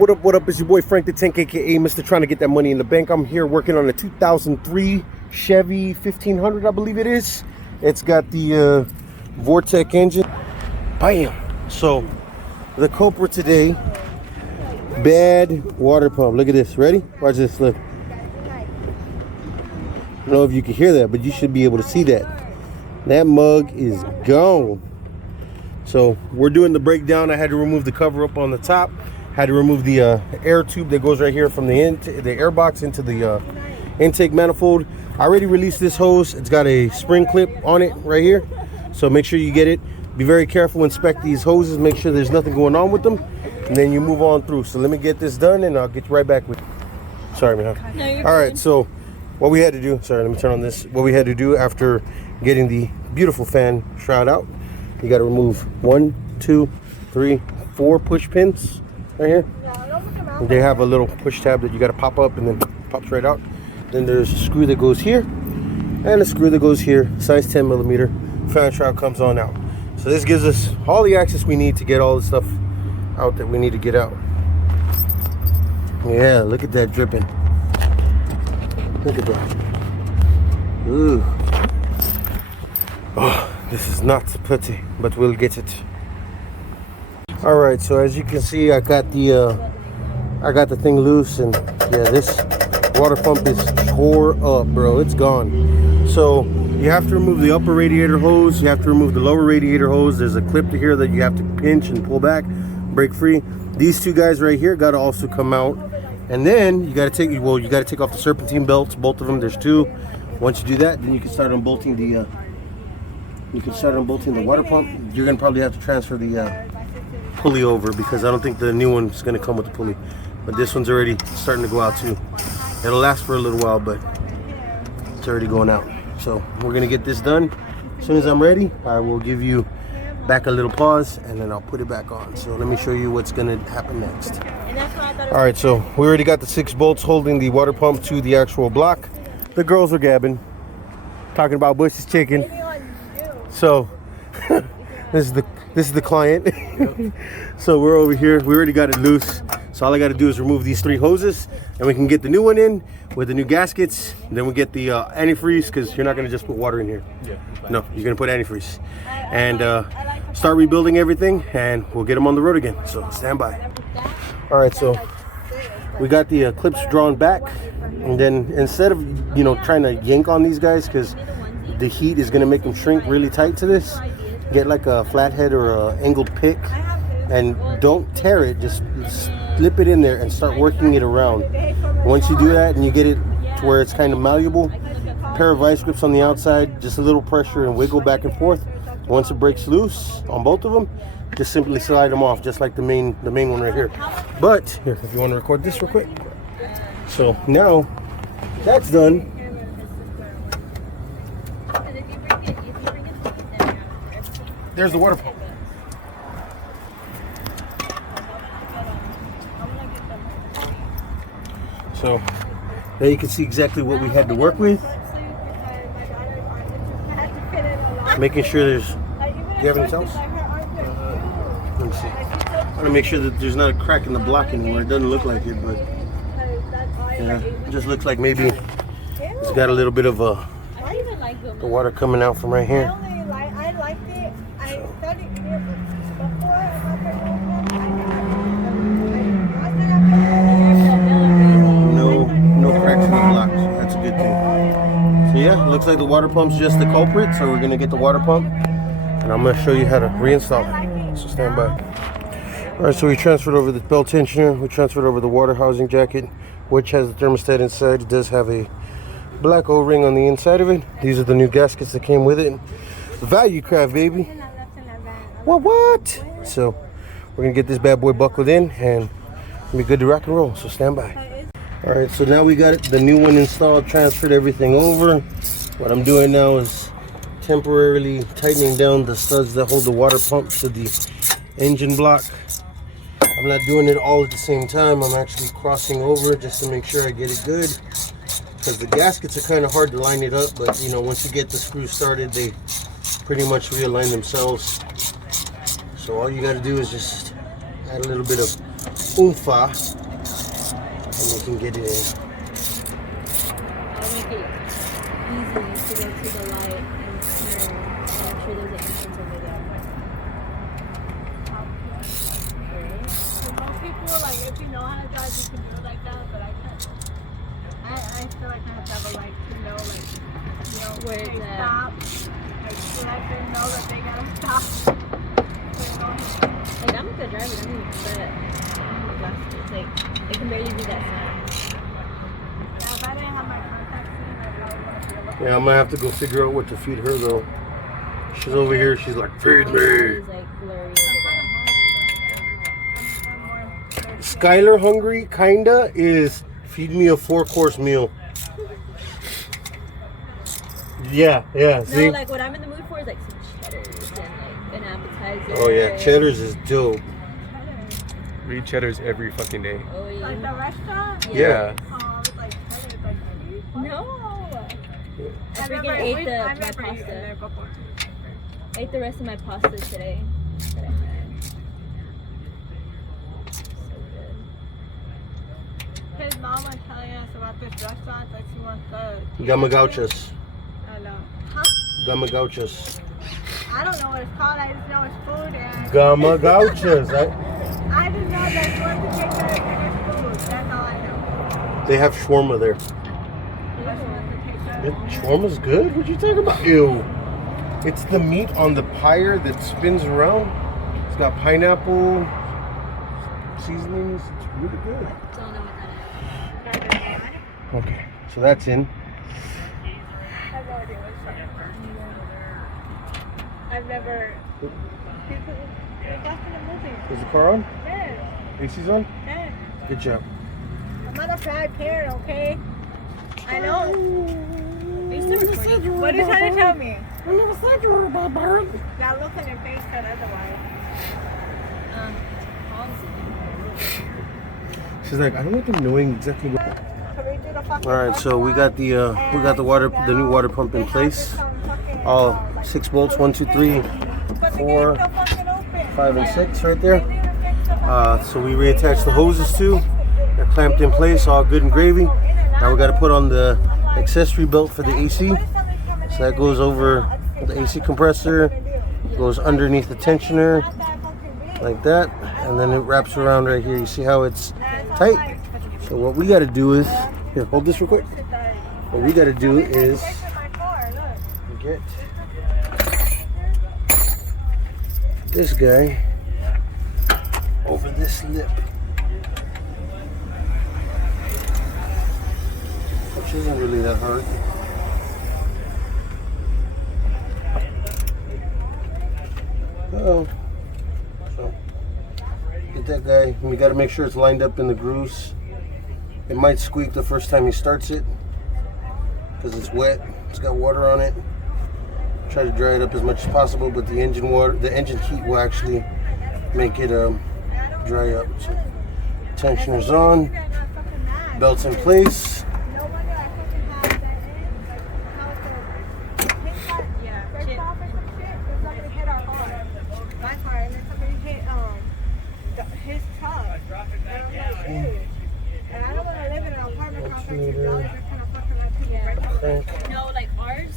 What up? It's your boy Frank the Tank, aka Mr. Trying to Get That Money in the Bank. I'm here working on a 2003 Chevy 1500, I believe it is. It's got the Vortec engine. Bam! So, the culprit today, bad water pump. Look at this. Ready? Watch this. Look. I don't know if you can hear that, but you should be able to see that. That mug is gone. So, we're doing the breakdown. I had to remove the cover up on the top. Had to remove the air tube that goes right here from the air box into the intake manifold. I already released this hose. It's got a spring clip on it right here, so make sure you get it. Be very careful, inspect these hoses, make sure there's nothing going on with them, and then you move on through. So let me get this done and I'll get you right back with you. Sorry, man. No, all right, so what we had to do, sorry, let me turn on this. What we had to do after getting the beautiful fan shroud out, you got to remove 1, 2, 3, 4 push pins right here. They have a little push tab that you got to pop up and then pops right out. Then there's a screw that goes here and a screw that goes here, size 10 millimeter. Fan shroud comes on out. So this gives us all the access we need to get all the stuff out that we need to get out. Yeah, look at that dripping. Look at that. Ooh. Oh, this is not pretty, but we'll get it. All right, so as you can see, I got the thing loose, and yeah, this water pump is tore up, bro. It's gone. So you have to remove the upper radiator hose. You have to remove the lower radiator hose. There's a clip to here that you have to pinch and pull back, break free. These two guys right here got to also come out, and then you got to take off the serpentine belts, both of them. There's two. Once you do that, then you can start unbolting the water pump. You're gonna probably have to transfer the pulley over because I don't think the new one's gonna come with the pulley, but this one's already starting to go out too. It'll last for a little while, but it's already going out. So we're gonna get this done. As soon as I'm ready, I will give you back a little pause and then I'll put it back on. So let me show you what's gonna happen next. All right, so we already got the 6 bolts holding the water pump to the actual block. The girls are gabbing, talking about Bush's chicken. So this is the client. So we're over here. We already got it loose. So all I got to do is remove these 3 hoses, and we can get the new one in with the new gaskets. And then we get the antifreeze, because you're not going to just put water in here. Yeah. No, you're going to put antifreeze, and start rebuilding everything, and we'll get them on the road again. So stand by. All right, so we got the clips drawn back, and then instead of trying to yank on these guys, because the heat is going to make them shrink really tight to this, get like a flathead or a angled pick, and don't tear it, just slip it in there and start working it around. Once you do that and you get it to where it's kind of malleable, pair of vice grips on the outside, just a little pressure and wiggle back and forth. Once it breaks loose on both of them, just simply slide them off, just like the main one right here. But here, if you want to record this real quick. So now that's done. There's the water pump. So now you can see exactly what we had to work with. Making sure there's, do you have anything else? Let me see. I want to make sure that there's not a crack in the block anymore. It doesn't look like it, but yeah, it just looks like maybe it's got a little bit of the water coming out from right here. No cracks in the block, so that's a good thing. So yeah, looks like the water pump's just the culprit, so we're gonna get the water pump and I'm gonna show you how to reinstall it. So stand by. All right, so we transferred over the belt tensioner, we transferred over the water housing jacket, which has the thermostat inside. It does have a black O-ring on the inside of it. These are the new gaskets that came with it. The value craft, baby. What? So we're gonna get this bad boy buckled in and be good to rock and roll. So stand by. All right, so now we got it, the new one installed, transferred everything over. What I'm doing now is temporarily tightening down the studs that hold the water pump to the engine block. I'm not doing it all at the same time. I'm actually crossing over just to make sure I get it good, because the gaskets are kind of hard to line it up, but once you get the screws started, they pretty much realign themselves. So all you got to do is just add a little bit of oompha, and we can get it in. I'll make it easy to go to the light and turn. And I'm sure there's an entrance over there. Most people, like, if you know how to drive, you can do it like that, but I can't. I feel like I have to have a like to know, like, you know, Where they it's at. stop, like, to let them know that they gotta stop. Like, I'm a good driver, don't even but it's like, I can barely do that sound. Yeah, if I didn't have my contacts in, I probably wouldn't be able to. Yeah, I'm gonna have to go figure out what to feed her though. She's over here. She's like, feed me. It's like blurry over there. Skylar hungry, kinda, is feed me a 4-course meal. Yeah, see? No, like what I'm in the mood for is like some cheddars and like an appetizer. Oh yeah, Cheddar's is dope. We eat Cheddar's every fucking day. Oh yeah. Like the restaurant? Yeah. Oh, it's like cheddar, it's like cheese. No. I freaking ate my pasta. I ate the rest of my pasta today. That I had. So good. His mom was telling us about this restaurant that she wants to. Gamagauchas. I know. Huh? Gamagauchas. I don't know what it's called. I just know it's food and. Gamagauchas. I just know that she wants to take care of their food. That's all I know. They have shawarma there. But she wants to take care of Shawarma's good? What you talking about? Ew. It's the meat on the pyre that spins around. It's got pineapple seasonings. It's really good. Don't know what that is. Okay, so that's in. I've never. People. We're watching a movie. Is the car on? Yeah. AC's on? Yeah. Good job. I'm not a bad parent, okay? I know. What are you trying to tell me? I never said you were a bad bird. That look on your face said otherwise. She's like, I don't want them knowing exactly what. Can we do the fucking All right, so we got the new water pump in place. All 6 bolts, 1, 2, 3, 4, 5, and 6 right there. So we reattached the hoses too. They're clamped in place, all good and gravy. Now we got to put on the accessory belt for the AC. So that goes over the AC compressor, goes underneath the tensioner like that, and then it wraps around right here. You see how it's tight? So what we got to do is, here, hold this real quick. What we got to do is get this guy over this lip, which isn't really that hard. Oh, so get that guy, and we got to make sure it's lined up in the grooves. It might squeak the first time he starts it because it's wet. It's got water on it. Try to dry it up as much as possible, but the engine heat will actually make it dry up. So, tensioner's on, belt's in place. His truck. And I don't want to live in an apartment complex with y'all that kind of fucking like people. No, like ours,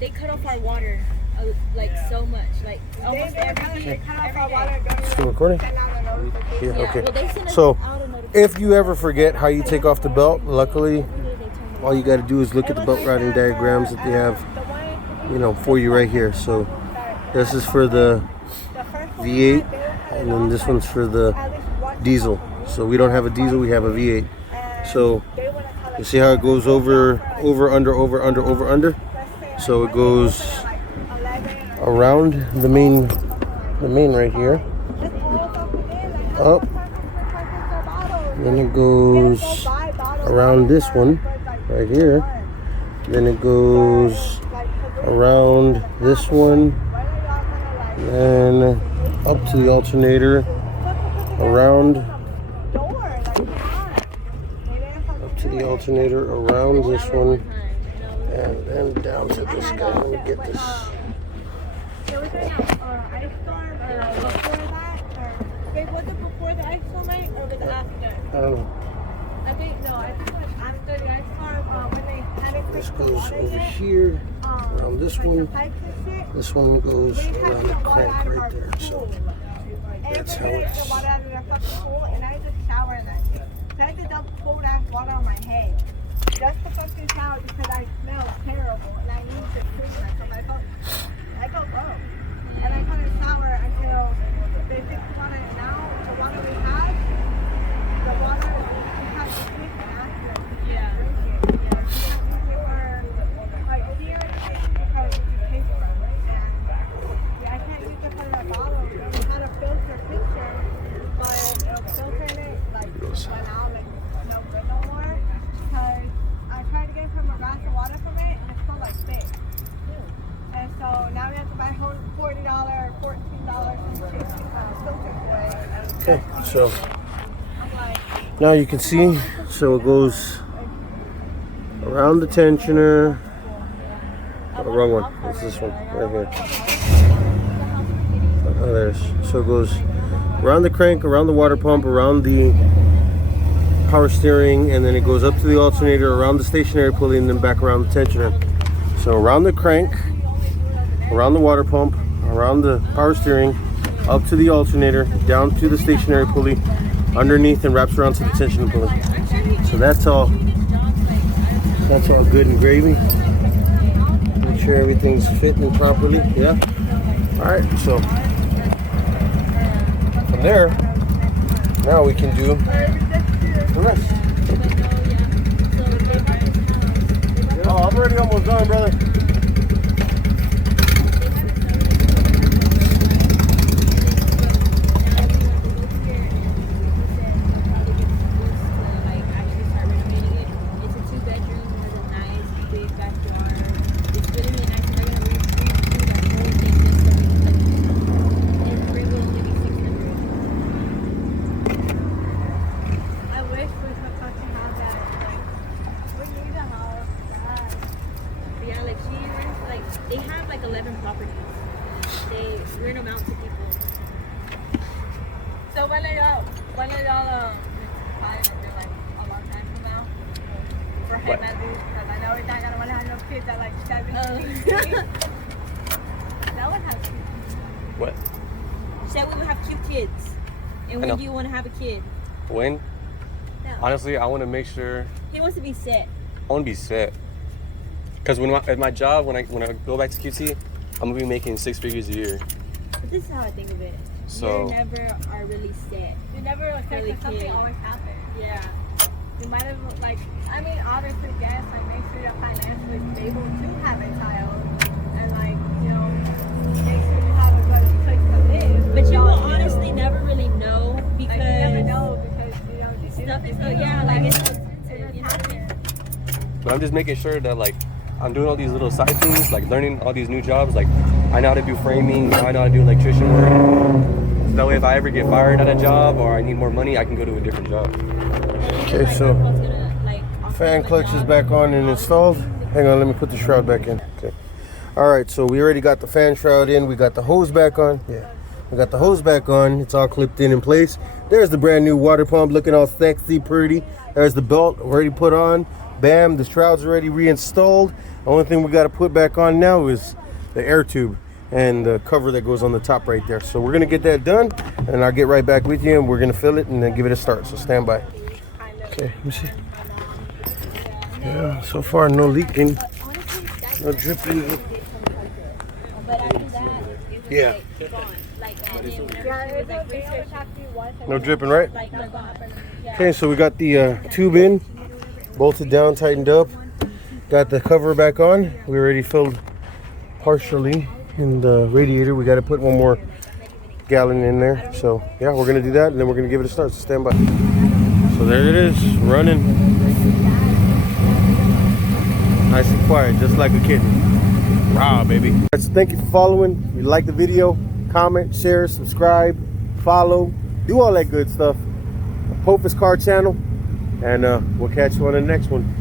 they cut off our water like so much, like almost every day. Still recording? Yeah, okay. Well, they send us So, out a notification. if you ever forget how you take off the belt, luckily, all you got to do is look at the belt routing diagrams that they have, for you right here. So, this is for the V8, and then this one's for the diesel. So we don't have a diesel, we have a V8. So you see how it goes over, under. So it goes around the main right here, up, then it goes around this one right here, then it goes around this one, then up to the alternator, around this one, and then down to this guy. Let me get this. Wait, was it before the ice storm, right? Or was it after? I don't know. I think it was after the ice storm when they had it. This goes over here, around this one. This one goes around the crank right there. So that's how it's. The water out of the fucking pool, and I had to shower in that shit. So I had to dump cold ass water on my head. Just to fucking shower because I smell terrible and I need to clean myself. I felt gross. And I couldn't shower until they fixed the water. And now the water we have, the water we have to drink and after we can't drink it. We can't use it for like here because it tastes gross. And yeah, I can't use it for the bottle. We had a filter pitcher, but it'll filter in it like went out like no good no more. Because I tried to get from a glass of water from it and it smelled like fish. And so now we have to buy $40 or $14 from filter for it. Okay, so now you can see, so it goes around the tensioner. Oh, the wrong one. It's this one right here. Oh, there's. So it goes around the crank, around the water pump, around the power steering, and then it goes up to the alternator, around the stationary pulley, and then back around the tensioner. So around the crank, around the water pump, around the power steering, up to the alternator, down to the stationary pulley, underneath, and wraps around to the tensioner pulley. So that's all good and gravy. Make sure everything's fitting properly. Yeah. All right. So from there, now we can do the rest. Oh, I'm already almost done, brother. They have like 11 properties. They rent them out to people. So when are y'all buying it? They're like a long time from now? For him at least, because I know we're not gonna want to have no kids at like 17. That would have kids. What? Said we would have cute kids. And when do you want to have a kid? When? No. Honestly, I want to make sure. He wants to be set. I want to be set. Because at my job, when I go back to QT, I'm gonna be making 6 figures a year. But this is how I think of it. So You never are really set. You never expect that something always happens. Yeah. You might have obviously yes, like make sure you're financially stable to have a child, and make sure you have a good place to live. But you will honestly never really know because you never know because stuff is so it's so expensive. You know what I mean? But I'm just making sure that I'm doing all these little side things, learning all these new jobs. I know how to do framing, now I know how to do electrician work. So that way if I ever get fired at a job or I need more money, I can go to a different job. Okay, so fan clutch is back on and installed. Hang on, let me put the shroud back in. Okay. All right, so we already got the fan shroud in. We got the hose back on. Yeah, we got the hose back on. It's all clipped in place. There's the brand new water pump looking all sexy, pretty. There's the belt already put on. Bam, the shroud's already reinstalled. The only thing we got to put back on now is the air tube and the cover that goes on the top right there. So we're gonna get that done and I'll get right back with you and we're gonna fill it and then give it a start. So stand by. Okay, let me see. Yeah, so far no leaking, no dripping. But after that, Yeah. gone. No dripping, right? Gone. Okay, so we got the tube in, bolted down, tightened up. Got the cover back on. We already filled partially in the radiator. We got to put one more gallon in there. So yeah, we're gonna do that, and then we're gonna give it a start. So stand by. So there it is, running, nice and quiet, just like a kitten. Raw, baby. So thank you for following. If you like the video, comment, share, subscribe, follow, do all that good stuff. Hopeless Car Channel, and we'll catch you on the next one.